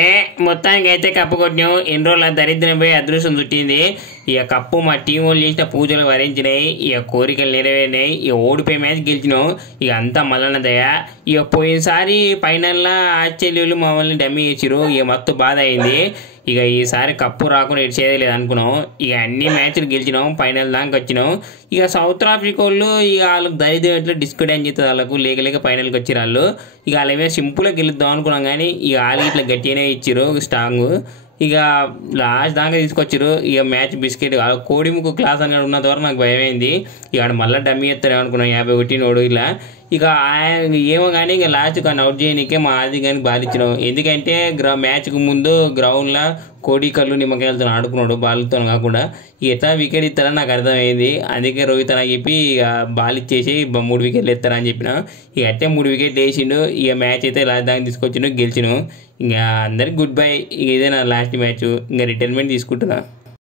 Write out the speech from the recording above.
ఏ మొత్తానికి అయితే కప్పు కొట్టినాం. ఎన్ని రోజుల దరిద్రం పోయి అదృష్టం చుట్టింది. ఇక కప్పు మా టీం వాళ్ళు చేసిన పూజలు వరించినాయి. ఇక కోరికలు నెరవేరినాయి. ఇక ఓడిపోయి మ్యాచ్ గెలిచినాం. ఇక అంతా మల్లన్న దయ. ఇక పోయినసారి ఫైనల్లో ఆశ్చర్యులు మమ్మల్ని డమ్మీ చేసిరు. ఇక మస్తు బాధ అయింది. ఇక ఈసారి కప్పు రాకుండా ఇటు చేయలేదు అనుకున్నాం. ఇక అన్ని మ్యాచ్లు గెలిచినాం. ఫైనల్ దాకా వచ్చినాం. ఇక సౌత్ ఆఫ్రికా వాళ్ళు ఇక వాళ్ళకి దరిద్రం ఎట్లా డిస్కౌంట్ చేస్తుంది. వాళ్ళకు లేక ఫైనల్కి వచ్చిరు వాళ్ళు. ఇక వాళ్ళ మీద సింపుల్గా గెలుద్దాం అనుకున్నాం. కానీ ఇక వాళ్ళు ఇట్లా గట్టిగానే ఇచ్చారు స్ట్రాంగ్. ఇక లాస్ట్ దాకా తీసుకొచ్చారు. ఇక మ్యాచ్ బిస్కెట్ కోడిముక్కు క్లాస్ అన్నాడు ఉన్నంత వరకు నాకు భయమైంది. ఇక ఆడ మళ్ళీ డమ్మీ ఎత్తారు అనుకున్నాం 50 కొట్టినోడు ఇలా. ఇక ఆయన ఏమో కానీ ఇక లాస్ట్ కానీ అవుట్ చేయడానికే మా ఆది కానీ బాధించినాం. ఎందుకంటే మ్యాచ్కు ముందు గ్రౌండ్లో కోడి కళ్ళు నిమ్మకాయలతో ఆడుకున్నాడు బాల్తో కాకుండా. ఇక ఎట్లా వికెట్ ఇస్తారని నాకు అర్థమైంది. అందుకే రోహిత్ అని చెప్పి ఇక బాల్ ఇచ్చేసి 3 వికెట్లు ఎత్తారని చెప్పిన. ఇక అట్టే 3 వికెట్లు వేసిండు. ఇక మ్యాచ్ అయితే లాస్ట్ దాకా తీసుకొచ్చిండు, గెలిచినాం. ఇంకా అందరికి గుడ్ బై. ఇక ఇదే నా లాస్ట్ మ్యాచ్. ఇంకా రిటైర్మెంట్ తీసుకుంటున్నా.